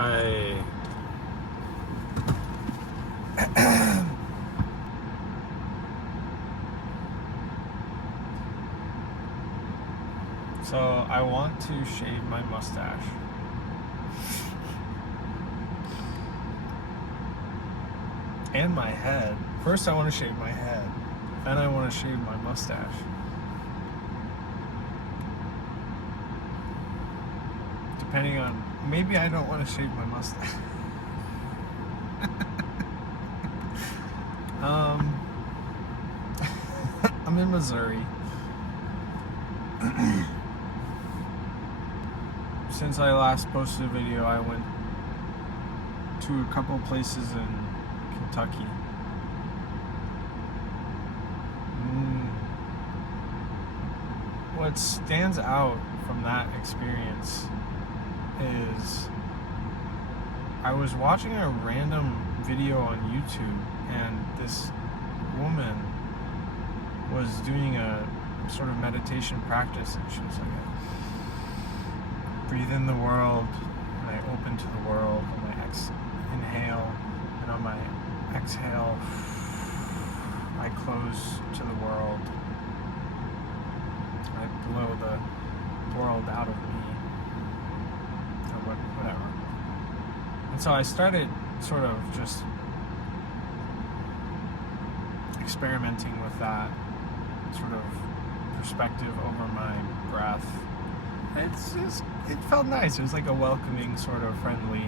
I so I want to shave my mustache. And my head. First I want to shave my head. Then I want to shave my mustache. Depending on, maybe I don't want to shave my mustache. I'm in Missouri. Since I last posted a video, I went to a couple places in Kentucky. What stands out from that experience is I was watching a random video on YouTube, and this woman was doing a sort of meditation practice, and she was like, breathe in the world, and I open to the world on my inhale, and on my exhale I close to the world. I blow the world out of me, or whatever. And so I started sort of just experimenting with that sort of perspective over my breath. It felt nice. It was like a welcoming, sort of friendly,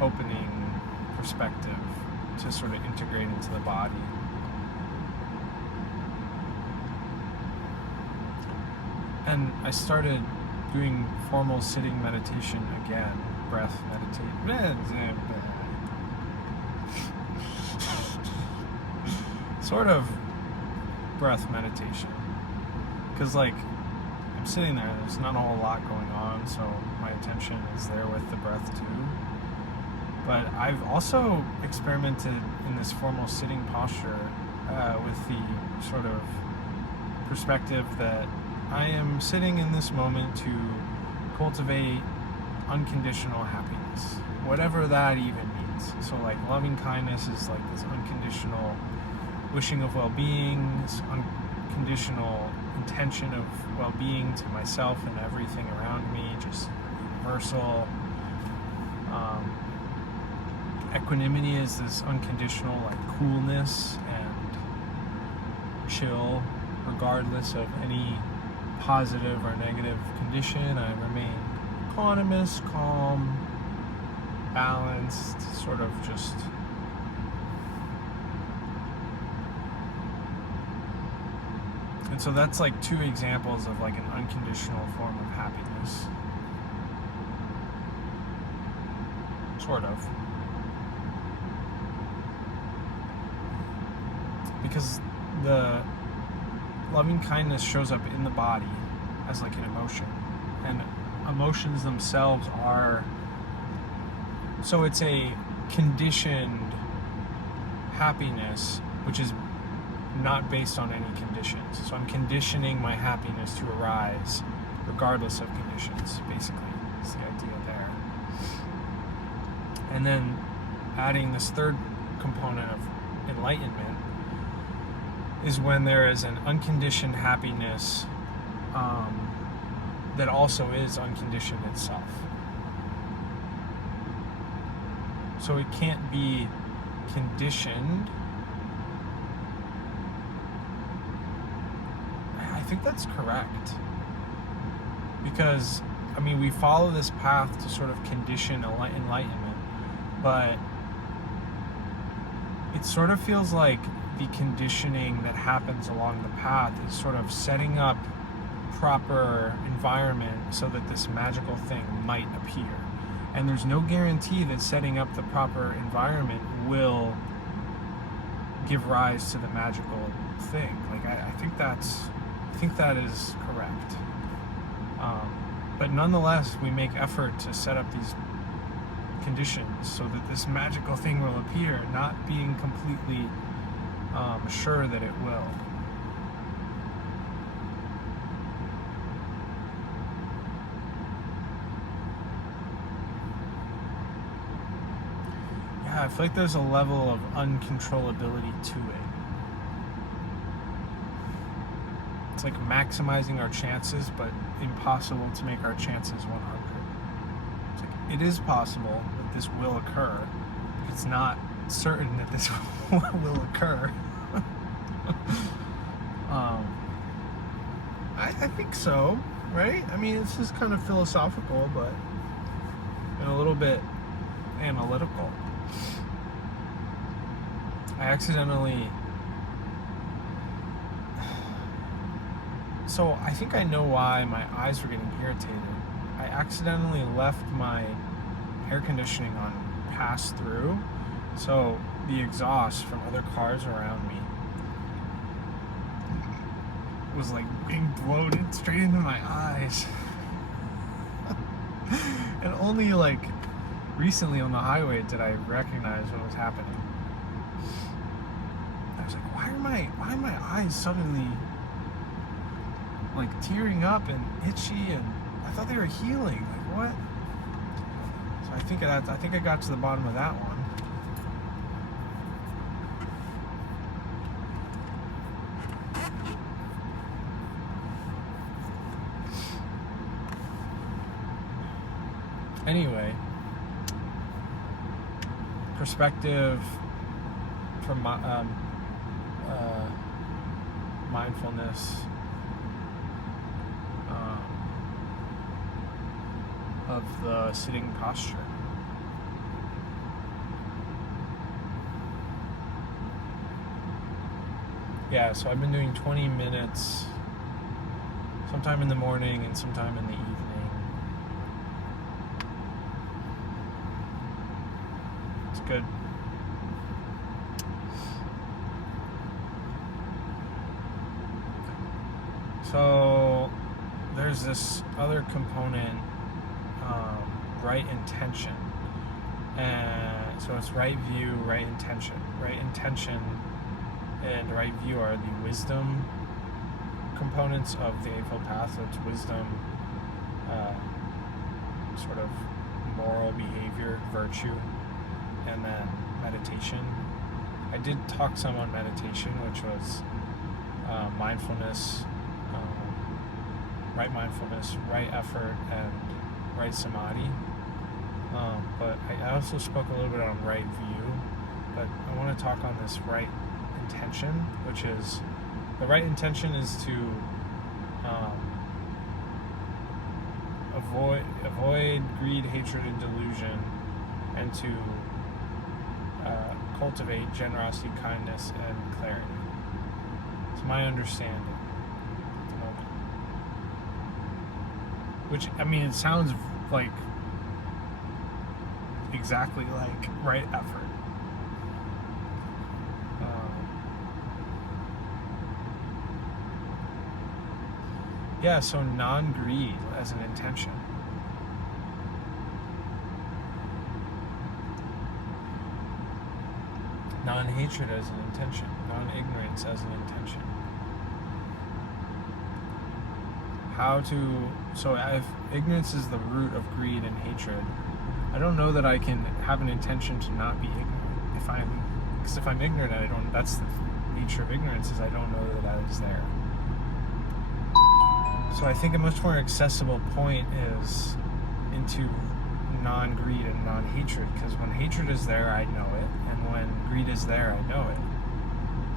opening perspective to sort of integrate into the body. And I started doing formal sitting meditation again, breath meditation. Sort of breath meditation. Because, like, I'm sitting there, there's not a whole lot going on, so my attention is there with the breath too. But I've also experimented in this formal sitting posture with the sort of perspective that I am sitting in this moment to cultivate unconditional happiness, whatever that even means. So, like, loving kindness is like this unconditional wishing of well-being, this unconditional intention of well-being to myself and everything around me, just universal. Equanimity is this unconditional, like, coolness and chill, regardless of any positive or negative condition. I remain equanimous, calm, balanced, sort of just and so that's like two examples of like an unconditional form of happiness. Sort of. Because the loving kindness shows up in the body as like an emotion, and emotions themselves are, so it's a conditioned happiness which is not based on any conditions. So I'm conditioning my happiness to arise regardless of conditions, basically. That's the idea there. And then adding this third component of enlightenment is when there is an unconditioned happiness that also is unconditioned itself. So it can't be conditioned. I think that's correct. Because, I mean, we follow this path to sort of condition enlightenment, but it sort of feels like the conditioning that happens along the path is sort of setting up proper environment so that this magical thing might appear. And there's no guarantee that setting up the proper environment will give rise to the magical thing. Like, I think that is correct. But nonetheless, we make effort to set up these conditions so that this magical thing will appear, not being completely sure that it will. I feel like there's a level of uncontrollability to it. It's like maximizing our chances, but impossible to make our chances 100. It's like, it is possible that this will occur. It's not certain that this will occur. I think so, right? I mean, it's just kind of philosophical, but and a little bit analytical. I accidentally... So I think I know why my eyes were getting irritated. I accidentally left my air conditioning on pass-through, so the exhaust from other cars around me was like being blown straight into my eyes. And only like recently on the highway did I recognize what was happening. I was like, why are my eyes suddenly like tearing up and itchy, and I thought they were healing. Like, what? So I think I got to the bottom of that one. Anyway, perspective from mindfulness of the sitting posture. Yeah, so I've been doing 20 minutes sometime in the morning and sometime in the evening. It's good. So there's this other component, right intention. And so it's right view, right intention. Right intention and right view are the wisdom components of the Eightfold Path. So it's wisdom, sort of moral behavior, virtue, and then meditation. I did talk some on meditation, which was mindfulness, right mindfulness, right effort, and right samadhi. But I also spoke a little bit on right view, but I want to talk on this right intention, which is, the right intention is to avoid greed, hatred, and delusion, and to cultivate generosity, kindness, and clarity. It's my understanding at the moment. Which, I mean, it sounds like exactly like right effort. Yeah, so non-greed as an intention. Non-hatred as an intention. Non-ignorance as an intention. So if ignorance is the root of greed and hatred, I don't know that I can have an intention to not be ignorant. Because if I'm ignorant, that's the nature of ignorance, is I don't know that is there. So I think a much more accessible point is into non-greed and non-hatred, because when hatred is there, I know it, and when greed is there, I know it.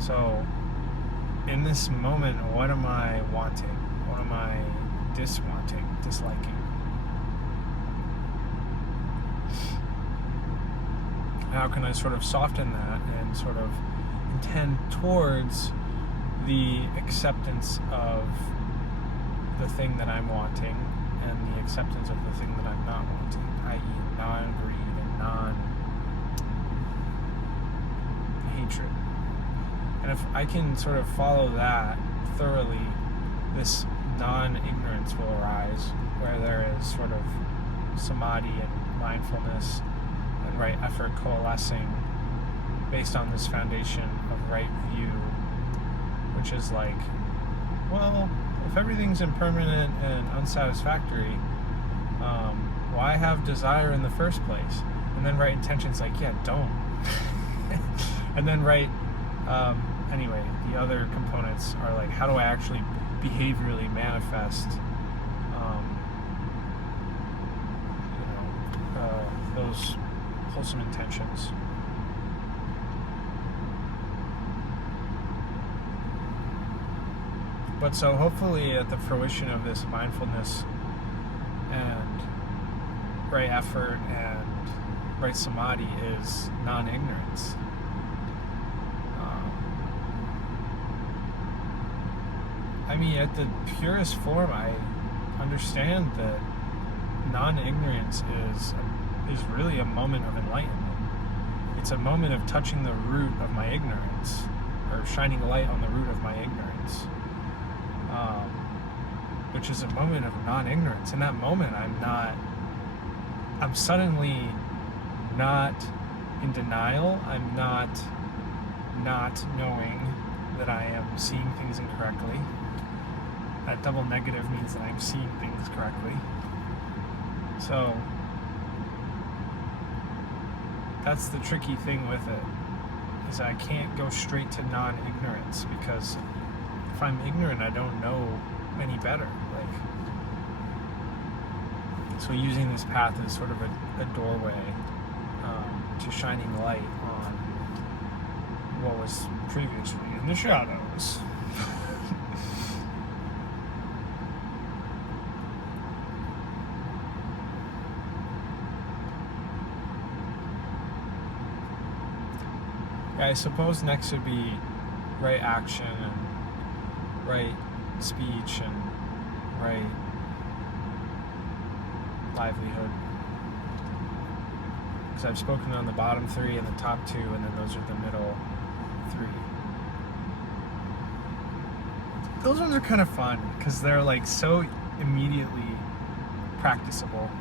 So in this moment, what am I wanting? What am I disliking? How can I sort of soften that and sort of intend towards the acceptance of the thing that I'm wanting and the acceptance of the thing that I'm not wanting, i.e. non-greed and non-hatred. And if I can sort of follow that thoroughly, this non-ignorance will arise, where there is sort of samadhi and mindfulness and right effort coalescing based on this foundation of right view, which is like, well, if everything's impermanent and unsatisfactory, why have desire in the first place? And then right intention's like, yeah, don't. And then anyway, the other components are like, how do I actually behaviorally manifest those wholesome intentions. But so hopefully at the fruition of this mindfulness and right effort and right samadhi is non-ignorance. I mean, at the purest form, I understand that non-ignorance is really a moment of enlightenment. It's a moment of touching the root of my ignorance, or shining light on the root of my ignorance, which is a moment of non-ignorance. In that moment, I'm suddenly not in denial. I'm not knowing that I am seeing things incorrectly. That double negative means that I'm seeing things correctly. So that's the tricky thing with it, is I can't go straight to non-ignorance, because if I'm ignorant, I don't know any better. So using this path as sort of a doorway to shining light on what was previously in the shadows. I suppose next would be right action and right speech and right livelihood. Because I've spoken on the bottom three and the top two, and then those are the middle three. Those ones are kind of fun because they're like so immediately practicable,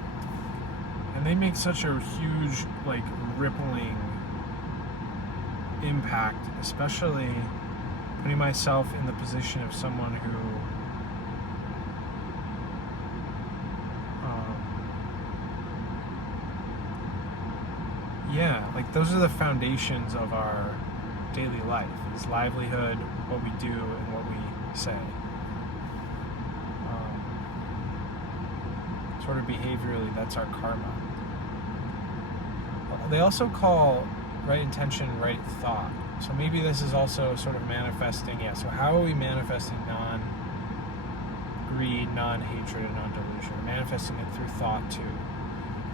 and they make such a huge like rippling impact, especially putting myself in the position of someone who like those are the foundations of our daily life, is livelihood, what we do and what we say. Sort of behaviorally, that's our karma. They also call right intention right thought. So maybe this is also sort of manifesting, so how are we manifesting non-greed, non-hatred, and non-delusion? We're manifesting it through thought too.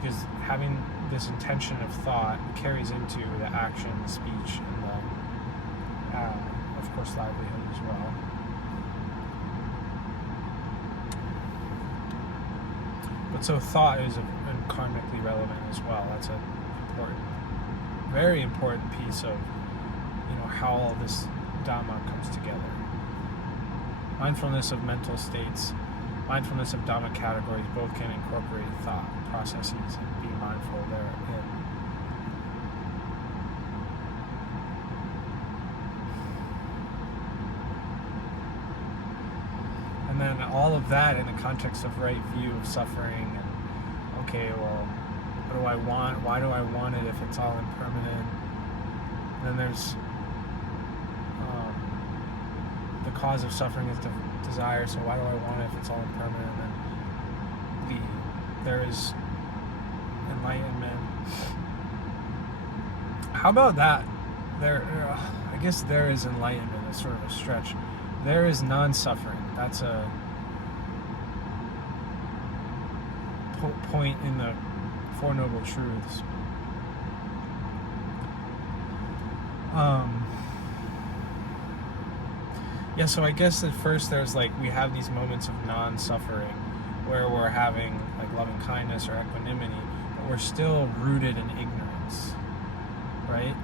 Because having this intention of thought carries into the action, the speech, and the, of course, livelihood as well. But so thought is karmically relevant as well. That's an important, very important piece of how all this Dhamma comes together. Mindfulness of mental states, mindfulness of Dhamma categories both can incorporate thought processes and be mindful therein. And then all of that in the context of right view of suffering, and okay, well, what do I want? Why do I want it if it's all impermanent? And then there's the cause of suffering is desire, so why do I want it if it's all impermanent? And then there is enlightenment. How about that? I guess there is enlightenment, it's sort of a stretch. There is non-suffering. That's a point in the Four Noble Truths. So I guess at first there's we have these moments of non-suffering where we're having loving kindness or equanimity, but we're still rooted in ignorance, right?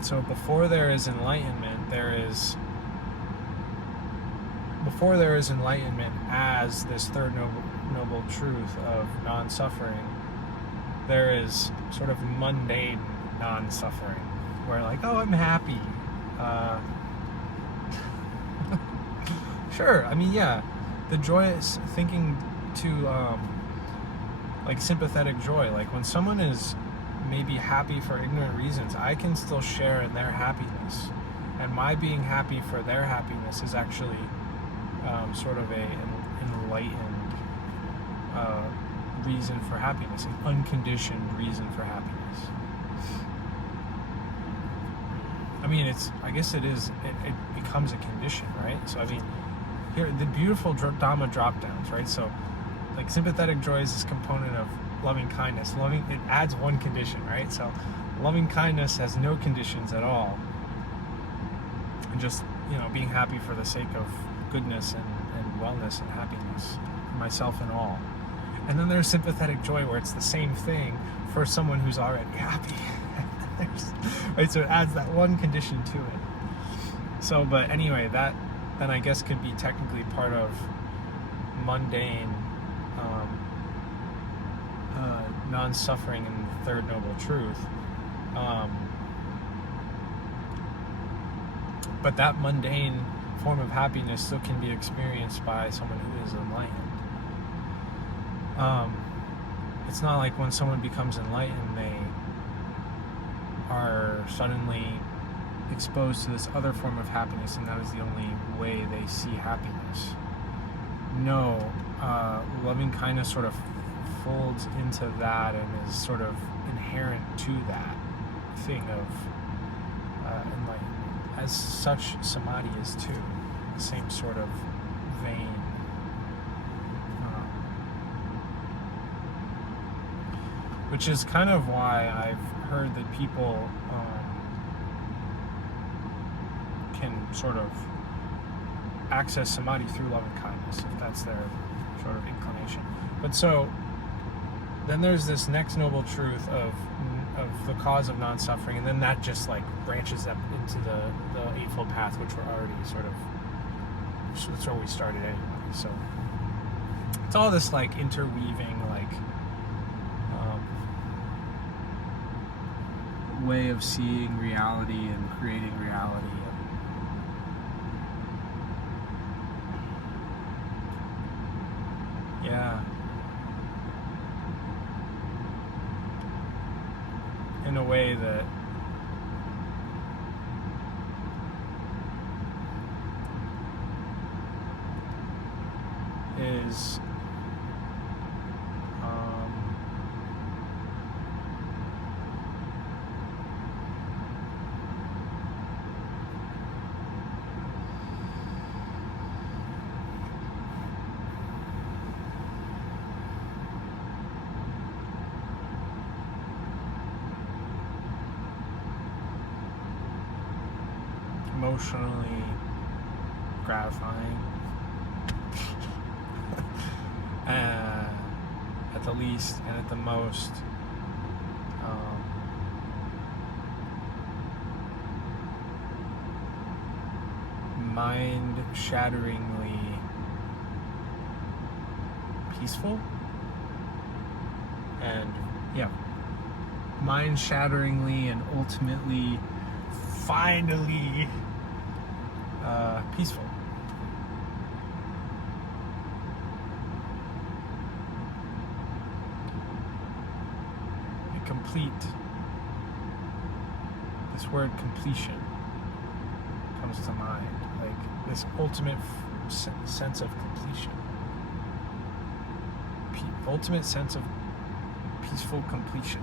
So before there is enlightenment as this third noble truth of non-suffering, there is sort of mundane non-suffering where I'm happy. Sure, I mean, the joy is thinking to sympathetic joy. When someone is may be happy for ignorant reasons, I can still share in their happiness. And my being happy for their happiness is actually sort of an enlightened reason for happiness, an unconditioned reason for happiness. I mean, I guess it becomes a condition, right? So, I mean, here, the beautiful Dhamma drop downs, right? So, like, sympathetic joy is this component of loving kindness. It adds one condition, right? So, loving kindness has no conditions at all. And just, being happy for the sake of goodness and wellness and happiness for myself and all. And then there's sympathetic joy, where it's the same thing for someone who's already happy. Right, so it adds that one condition to it. So, but anyway, that then I guess could be technically part of mundane non-suffering in the Third Noble Truth. But that mundane form of happiness still can be experienced by someone who is enlightened. It's not like when someone becomes enlightened, they are suddenly exposed to this other form of happiness, and that is the only way they see happiness. No, loving kindness sort of folds into that and is sort of inherent to that thing of enlightenment. As such, samadhi is too, the same sort of vein. Which is kind of why I've heard that people can sort of access samadhi through love and kindness, if that's their sort of inclination. But so then there's this next noble truth of the cause of non-suffering, and then that just like branches up into the Eightfold Path, which we're already sort of, that's where we started anyway. So it's all this like interweaving, like way of seeing reality and creating reality. Yeah. In a way that is emotionally gratifying at the least, and at the most mind-shatteringly peaceful, and mind-shatteringly and ultimately finally peaceful. And complete. This word completion comes to mind, like this ultimate sense of completion. Ultimate sense of peaceful completion.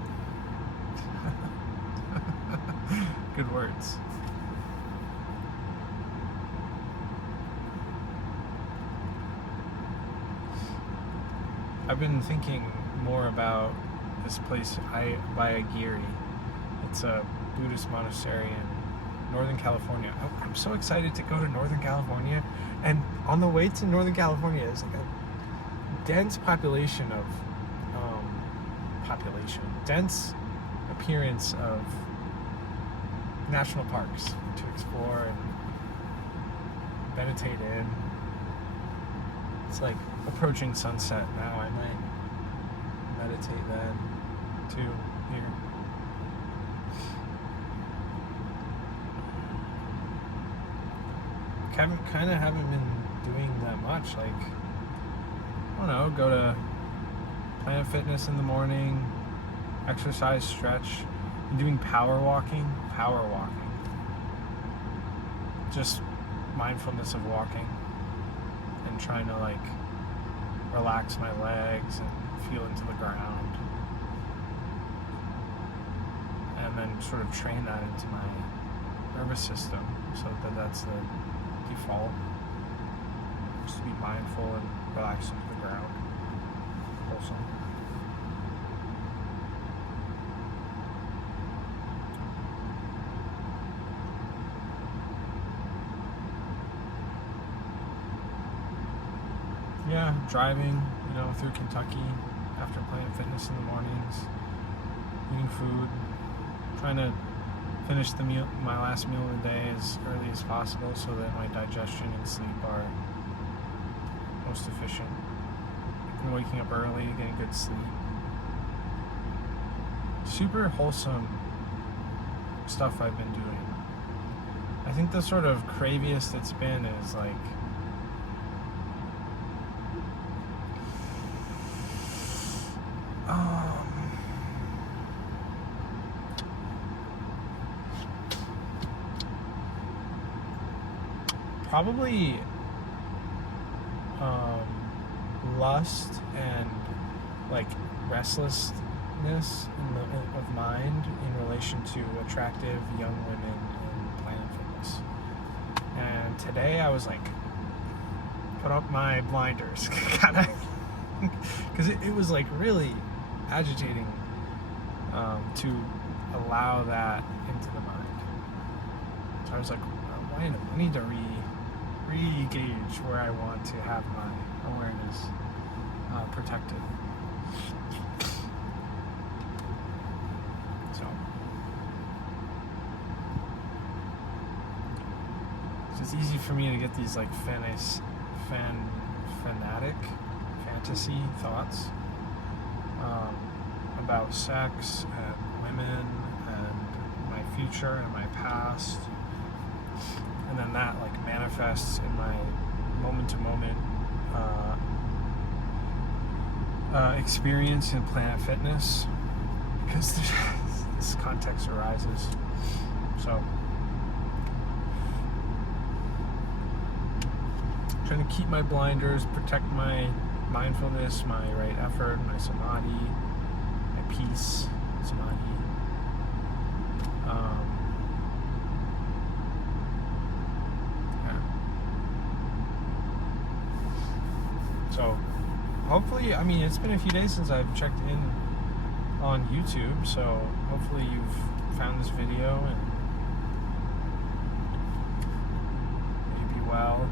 Good words. I've been thinking more about this place, Ayagiri. It's a Buddhist monastery in Northern California. I'm so excited to go to Northern California. And on the way to Northern California, there's like a dense population of dense appearance of national parks to explore and meditate in. It's like approaching sunset now. I might meditate then too here. Haven't been doing that much. Like, I don't know, go to Planet Fitness in the morning, exercise, stretch. I'm doing power walking. Just mindfulness of walking and trying to like relax my legs and feel into the ground, and then sort of train that into my nervous system so that that's the default, just to be mindful and relax into the ground. Wholesome. Yeah, driving, through Kentucky after Planet Fitness in the mornings, eating food, trying to finish my last meal of the day as early as possible so that my digestion and sleep are most efficient. And waking up early, getting good sleep. Super wholesome stuff I've been doing. I think the sort of craviest it's been is like probably lust and like restlessness of mind in relation to attractive young women in Planet Fitness. And today I was like, put up my blinders, kind of, because it was like really agitating to allow that into the mind. So I was like, I need to re-gauge where I want to have my awareness protected. So it's easy for me to get these like fanatic fantasy thoughts about sex and women and my future and my past, and then that like manifests in my moment-to-moment experience in Planet Fitness, because this context arises. So trying to keep my blinders, protect my mindfulness, my right effort, my samadhi, my peace, samadhi. So hopefully, it's been a few days since I've checked in on YouTube, so hopefully you've found this video and may you be well,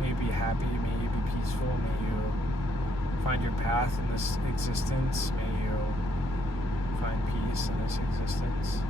may you be happy, may you be peaceful, may you find your path in this existence, may you find peace in this existence.